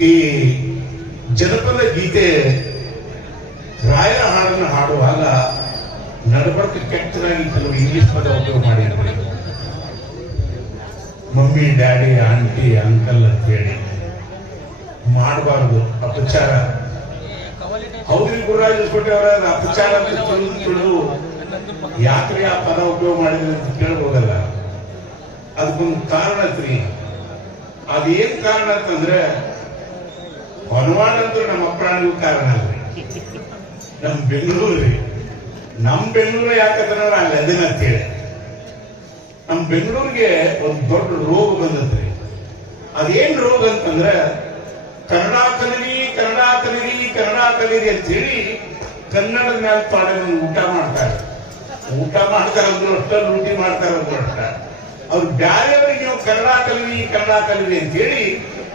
ಈ ಜನಪದ ಗೀತೆ ರಾಯರ ಹಾಡನ್ನು ಹಾಡುವಾಗ ನಡಬರ್ಕ ಕೆಟ್ಟದಾಗಿ ಕೆಲವು ಇಂಗ್ಲಿಷ್ ಪದ ಉಪಯೋಗ ಮಾಡಿದ್ರು ಮಮ್ಮಿ, ಡ್ಯಾಡಿ, ಆಂಟಿ, ಅಂಕಲ್ ಅಂತ ಹೇಳಿ. ಮಾಡಬಾರ್ದು, ಅಪಚಾರ. ಹೌದ್ರಿ ಗುರುರಾಜ್ ಅವರ ಅಪಚಾರ ಅಂತ ಯಾಕ್ರಿ ಆ ಪದ ಉಪಯೋಗ ಮಾಡಿದ್ರು ಅಂತ ಕೇಳ್ಬೋದಲ್ಲ? ಅದಕ್ಕೊಂದು ಕಾರಣ ಐತ್ರಿ ಅದೇನ್ ಕಾರಣ ಅಂತಂದ್ರೆ ಹೊನವಾಡ ಅಂತೂ ನಮ್ಮ ಅಪ್ರಾಣಿಗೂ ಕಾರಣ ಅಲ್ರಿ ನಮ್ ಬೆಂಗಳೂರು ರೀ ನಮ್ ಬೆಂಗಳೂರು ಯಾಕಂದ್ರೆ ಅಲ್ಲಿ ಅದನ್ನ ಅಂತೇಳಿ ನಮ್ ಬೆಂಗಳೂರಿಗೆ ಒಂದು ದೊಡ್ಡ ರೋಗ ಬಂದತ್ರಿ ಅದೇನ್ ರೋಗ ಅಂತಂದ್ರೆ ಕನ್ನಡ ಕಲಿರಿ ಕನ್ನಡ ಕಲಿರಿ ಕನ್ನಡ ಕಲಿರಿ ಅಂತ ಹೇಳಿ ಕನ್ನಡದ ಮೇಲೆ ಪಾಡಿನ ಊಟ ಮಾಡ್ತಾರೆ ಊಟ ಮಾಡ್ತಾರೆ ಅಂದ್ರು ಅಷ್ಟ ಲೂಟಿ ಮಾಡ್ತಾರೆ ಅಂದ್ರು ಅಷ್ಟ ಅವ್ರು ಬ್ಯಾರೆಯವರಿಗೆ ನೀವು ಕನ್ನಡ ಕಲಿರಿ ಕನ್ನಡ ಕಲಿರಿ ಅಂತ ಹೇಳಿ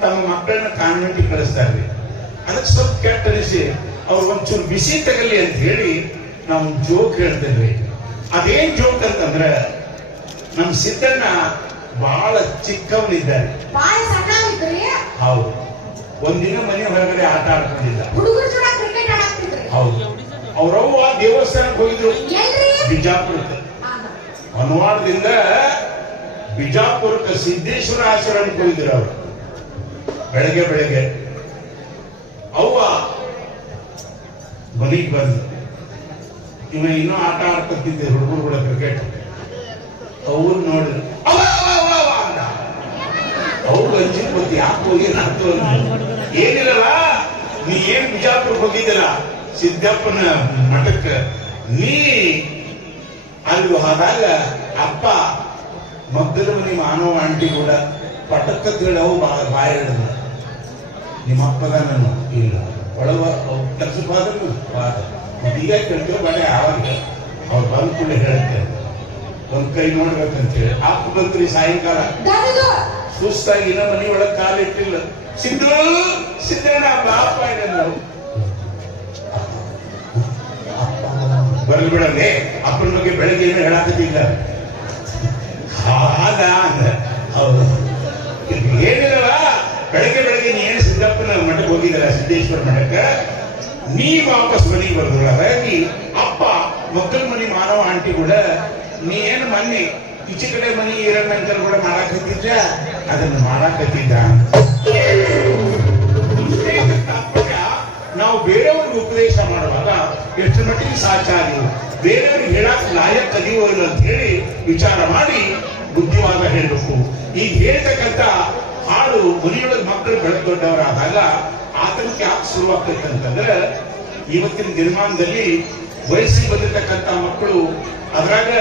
ತಮ್ಮ ಮಕ್ಕಳನ್ನ ಕಾನ್ವೆಂಟಿಗೆ ಕಳಿಸ್ತಾರೆ ಅದಕ್ಕೆ ಸ್ವಲ್ಪ ಕೆಟ್ಟ ಅನಿಸಿ ಅವ್ರು ಒಂಚೂರು ಬಿಸಿ ತಗಲಿ ಅಂತ ಹೇಳಿ ನಾವು ಜೋಕ್ ಹೇಳ್ತೇವೆ ಅದೇನ್ ಜೋಕ್ ಅಂತಂದ್ರೆ ನಮ್ ಸಿದ್ದಣ್ಣ ಬಹಳ ಚಿಕ್ಕವನಿದ್ದಾರೆ ಹೌದು. ಒಂದಿನ ಮನೆ ಹೊರಗಡೆ ಆಟ ಆಡ್ಕೊಂಡಿಲ್ಲ ಹೌದು. ಅವ್ರವ್ವ ದೇವಸ್ಥಾನಕ್ಕೆ ಹೋಗಿದ್ರು. ಬಿಜಾಪುರಕ್ಕೆ. ಆಗ. ಬಿಜಾಪುರಕ್ಕೆ ಸಿದ್ದೇಶ್ವರ ಆಶ್ರಮಕ್ಕೆ ಹೋಗಿದ್ರು ಅವರು. ಬೆಳಗ್ಗೆ ಬೆಳಗ್ಗೆ. ಅವ್ವ ಮನೆಗೆ ಬಂದ ಇವ ಇನ್ನೂ ಆಟ ಆಡ್ತಿದ್ದೆ ಹುಡುಗರು ಕೂಡ ಕ್ರಿಕೆಟ್ ಅವ್ರು ನೋಡಿದ್ರು ಅವ್ರು ಯಾಕೆ ಹೋಗಿ ನಾತು ನೀ ಏನ್ ಬಿಜಾಪುರ ಹೋಗಿದ್ದಿಲ್ಲ ಸಿದ್ದಪ್ಪನ ಮಠಕ್ಕೆ, ನೀ ಅಲ್ಲಿ ಹೋದಾಗ ಅಪ್ಪ ಮಗ್ಗಲ ಮನೆ ಮಾನವ ಆಂಟಿ ಕೂಡ ಪಟಕ್ಕ ತಿಳವು ಬಾಯಿ ಹಿಡಿದ ನಿಮ್ಮ ಅಪ್ಪದ ನಾನು ಇಲ್ಲ ಒಳವ ಕೆಲಸಕ್ಕೆ ಹೋದ್ರು ಹೋದ ಈಗ ಕೇಳ್ತೀವಿ ಬಡೆ ಆವಾಗ ಅವ್ರು ಬಂದ ಕೂಡ ಹೇಳ್ತೇವೆ ಒಂದ್ ಕೈ ನೋಡ್ಬೇಕಂತ ಹೇಳಿ ಅಪ್ಪ ಬಂತ್ರಿ ಸಾಯಂಕಾಲ ಸುಸ್ತಾಗಿ ಇನ್ನ ಮನಿ ಒಳಗ್ ಕಾಲಿಟ್ಟಿಲ್ಲ. ಸಿದ್ದು ಸಿದ್ದಣ್ಣ ಬಾಪ ನಾವು ಬರ್ಲಿ ಬಿಡಂಗೆ ಅಪ್ಪನ ಬಗ್ಗೆ ಬೆಳಗ್ಗೆ ಏನು ಹೇಳಾಕತ್ತಿಲ್ಲ ಹಾಗ ಅಂದ ಹೌದು ಏನಿಲ್ಲ ಬೆಳಗ್ಗೆ ಬೆಳಗ್ಗೆ ನೀ ಏನು ಸಿದ್ದಪ್ಪನ ಮಠಕ್ಕೆ ಹೋಗಿದ್ದಲ್ಲ ಸಿದ್ದೇಶ್ವರ ಮಠಕ್ಕೆ ನೀ ವಾಪಸ್ ಮನೆಗೆ ಬರ್ದಲ್ಲ ಹಾಗಾಗಿ ಅಪ್ಪ ಮಕ್ಕಳ ಮನಿ ಮಾನವ ಆಂಟಿ ಕೂಡ ನೀ ಏನು ಮೊನ್ನೆ ಈಚೆ ಕಡೆ ಮನಿ ಈರಣ್ಣಂಕರ್ ಕೂಡ ಮಾಡಾಕತ್ತಿದ್ದ ಅದನ್ನು ಮಾಡಾಕತ್ತಿದ್ದ ನಾವು ಬೇರೆಯವ್ರಿಗೆ ಉಪದೇಶ ಮಾಡುವಾಗ ಎಷ್ಟು ಮಟ್ಟಿಗೆ ಸಾಚಾರಿ? ಬೇರೆಯವ್ರಿಗೆ ಹೇಳಕ್ ಲಾಯಕ್ ಇಲ್ಲ ಅಂತ ಹೇಳಿ ವಿಚಾರ ಮಾಡಿ ಬುದ್ಧಿವಾದ ಹೇಳಬೇಕು ಈಗ ಹೇಳ್ತಕ್ಕಂತ ಹಾಡು ಮನೆಯೊಳಗೆ ಮಕ್ಕಳು ಬೆಳೆದ ದೊಡ್ಡವರಾದಾಗ ಆತಂಕ ಯಾಕೆ ಶುರುವಾಗ್ತೈತೆ ಅಂತಂದ್ರೆ, ಇವತ್ತಿನ ದಿನಮಾನದಲ್ಲಿ ವಯಸ್ಸಿಗೆ ಬಂದಿರತಕ್ಕಂತ ಮಕ್ಕಳು, ಅದ್ರಾಗ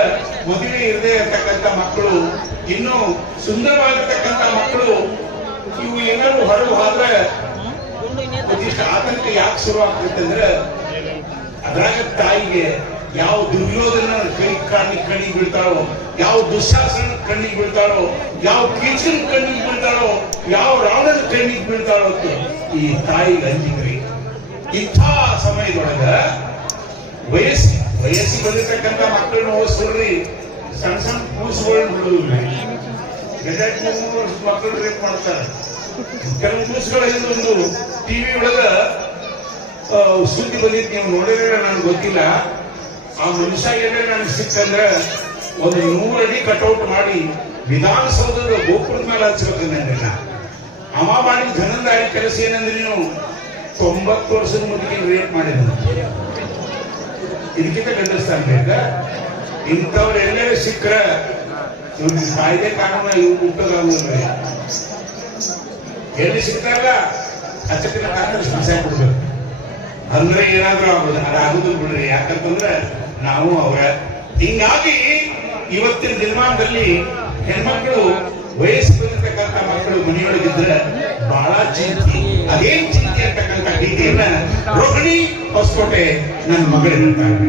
ಮದುವೆ ಇರದೇ ಇರತಕ್ಕಂತ ಮಕ್ಕಳು, ಇನ್ನು ಸುಂದರವಾಗಿರ್ತಕ್ಕಂತ ಮಕ್ಕಳು, ಇವು ಏನಾದ್ರು ಹೊರಡು ಆದ್ರೆ ಒಂದಿಷ್ಟು ಆತಂಕ ಯಾಕೆ ಶುರು ಆಗ್ತೈತೆ ಅಂದ್ರೆ, ಅದ್ರಾಗ ತಾಯಿಗೆ ಯಾವ ದುರ್ಯೋಧನ ಕೈ ಕಾಣಿ ಕಣ್ಣಿಗೆ ಬೀಳ್ತಾರೋ, ಯಾವ ದುಶಾಸನ ಕಣ್ಣಿಗೆ ಬೀಳ್ತಾರೋ, ಯಾವ ಕೀಚನ ಕಣ್ಣಿಗೆ ಬೀಳ್ತಾರೋ, ಯಾವ ರಾವಣನ ಕಣ್ಣಿಗೆ ಬೀಳ್ತಾರೋ ಅಂತ ಈ ತಾಯಿಗೆ ಅಂಜಿದ್ರಿ ಇಂಥ ಸಮಯದೊಳಗ ವಯಸ್ಸಿ ವಯಸ್ಸಿ ಬಂದಿರ್ತಕ್ಕಂಥ ಮಕ್ಕಳನ್ನ ಓದಿಸ್ರಿ ಸಣ್ಣ ಸಣ್ಣ ಕೂಸುಗಳನ್ನ ಬಿಡುವುದಿಲ್ಲ ವರ್ಷದ ಮಕ್ಕಳು ರೇಪ್ ಮಾಡ್ತಾರೆ. ಕೆಲವು ಕೂಸುಗಳ ಒಂದು ಟಿವಿ ಒಳಗ ಸುದ್ದಿ ಬಂದಿತ್ತು, ನೀವು ನೋಡಿದ್ರೆ ನನಗೆ ಗೊತ್ತಿಲ್ಲ. ಆ ಮನುಷ್ಯ ಏನೇ ನನಗೆ ಸಿಕ್ಕಂದ್ರೆ ಒಂದು ನೂರಡಿ ಕಟೌಟ್ ಮಾಡಿ ವಿಧಾನಸೌಧದ ಗೋಪುರದ ಮೇಲೆ ಹಚ್ಬೇಕಂದ್ರೆ ಅಮ್ಮ ಮಾಡಿದ ಘನದಾರಿ ಕೆಲಸ ಏನಂದ್ರೆ ನೀವು ತೊಂಬತ್ತು ವರ್ಷದ ಮುದುಕಿನ ರೇಟ್ ಮಾಡಿದ ಇದಕ್ಕಿಂತ ಗಂಡಸ್ತಾನ ಬೇಕ ಇಂಥವ್ರು ಎಲ್ಲರೂ ಸಿಕ್ಕರೆ ಇವ್ರಿಗೆ ಕಾಯ್ದೆ ಕಾನೂನ ಇವ್ರು ಹುಟ್ಟೋದಾಗುದಿಲ್ಲ ಎಲ್ಲಿ ಸಿಕ್ಕಾಗ ಹಚ್ಚಕ್ಕಿನ ಕಾರಣ ಸಮಸ್ಯೆ ಕೊಡ್ಬೇಕು. ಅಂದ್ರೆ ಏನಾದ್ರೂ ಆಗುದು ಅದಾಗುದು ಬಿಡ್ರಿ. ಯಾಕಂತಂದ್ರೆ ನಾವು ಅವರ ಹಿಂಗಾಗಿ ಇವತ್ತಿನ ದಿನಮಾನದಲ್ಲಿ ಹೆಣ್ಮಕ್ಳು ವಯಸ್ಸು ಬಂದಿರತಕ್ಕಂತ ಮಕ್ಕಳು ಮನೆಯೊಳಗಿದ್ರೆ ಬಹಳ ಚಿಂತೆ. ಅದೇನ್ ಚಿಂತೆ ಅಂತಕ್ಕಂಥ ಗೀತೆಯನ್ನ ರೋಹಿಣಿ ಹೊಸಕೋಟೆ ನನ್ನ ಮಗಳು ಹೇಳ್ತಾರೆ